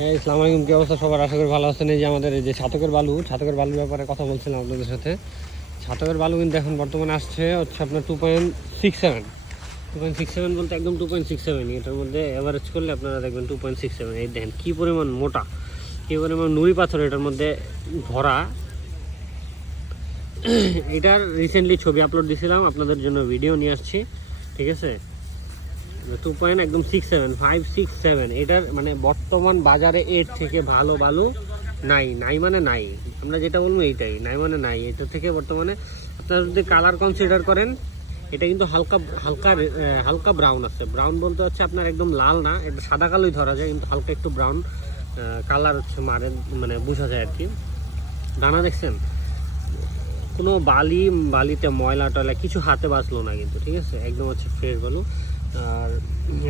হ্যাঁ ইসলাম আলাইকুম। কি অবস্থা সবার? আশা করি ভালো আছেন। এই যে আমাদের এই যে ছাতকের বালু, ছাতকের বালুর ব্যাপারে কথা বলছিলাম আপনাদের সাথে। ছাতকের বালু কিন্তু এখন বর্তমানে আসছে হচ্ছে আপনার two point six seven two point six seven বলতে একদম টু পয়েন্ট সিক্স সেভেন এটার মধ্যে অ্যাভারেজ করলে আপনারা দেখবেন টু পয়েন্ট সিক্স সেভেন এই দেখেন, কী পরিমাণ মোটা, কী পরিমাণ নুড়ি পাথর এটার মধ্যে ভরা। এটার রিসেন্টলি ছবি আপলোড দিয়েছিলাম আপনাদের জন্য ভিডিও নিয়ে আসছি, ঠিক আছে? টু পয়েন্ট একদম six seven five six seven এটার মানে বর্তমান বাজারে এর থেকে ভালো ভালো নাই। নাই মানে নাই। আমরা যেটা বলব এইটাই। নাই মানে নাই। এটা থেকে বর্তমানে আপনারা যদি কালার কনসিডার করেন, এটা কিন্তু হালকা হালকা হালকা ব্রাউন আছে। ব্রাউন বলতে হচ্ছে আপনার একদম লাল না। এটা সাদা কালোই ধরা যায়, কিন্তু হালকা একটু ব্রাউন কালার হচ্ছে মারে মানে বোঝা যায় আর কি। দানা দেখছেন? কোনো বালি, বালিতে ময়লা টয়লা কিছু হাতে বাঁচলো না কিন্তু, ঠিক আছে? একদম হচ্ছে ফ্রেশ বালু। আর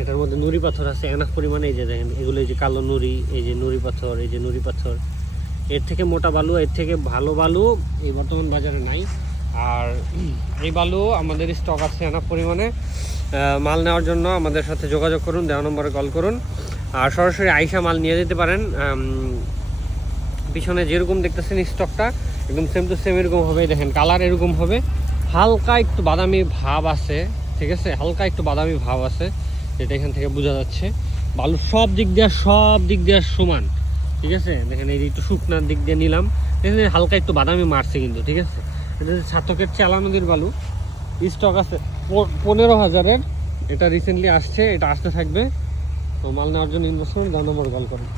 এটার মধ্যে নুড়ি পাথর আছে এনাফ পরিমাণে এই যে দেখেন, এগুলো এই যে কালো নুড়ি, এই যে নুড়ি পাথর, এই যে নুড়ি পাথর। এর থেকে মোটা বালু, এর থেকে ভালো বালু এই বর্তমান বাজারে নাই। আর এই বালু আমাদের স্টক আছে এনাফ পরিমাণে। মাল নেওয়ার জন্য আমাদের সাথে যোগাযোগ করুন, দেওয়া নম্বরে কল করুন। আর সরাসরি আইসা মাল নিয়ে যেতে পারেন। পিছনে যেরকম দেখতেছেন স্টকটা একদম সেম টু সেম এরকম হবে। দেখেন কালার এরকম হবে। হালকা একটু বাদামি ভাব আছে। ঠিক আছে? হালকা একটু বাদামি ভাব আছে, যেটা এখান থেকে বোঝা যাচ্ছে। বালু সব দিক দিয়ে, সব দিক দিয়ে সমান, ঠিক আছে? দেখেন, এই একটু শুকনার দিক দিয়ে নিলাম। দেখেন, হালকা একটু বাদামি মারছে কিন্তু, ঠিক আছে? এটা হচ্ছে ছাতকের চেলা নদীর বালু। স্টক আছে পনেরো হাজারের। এটা রিসেন্টলি আসছে, এটা আসতে থাকবে। তো মাল নেওয়ার জন্য ইনভেস্টমেন্ট দাম নম্বর কল করুন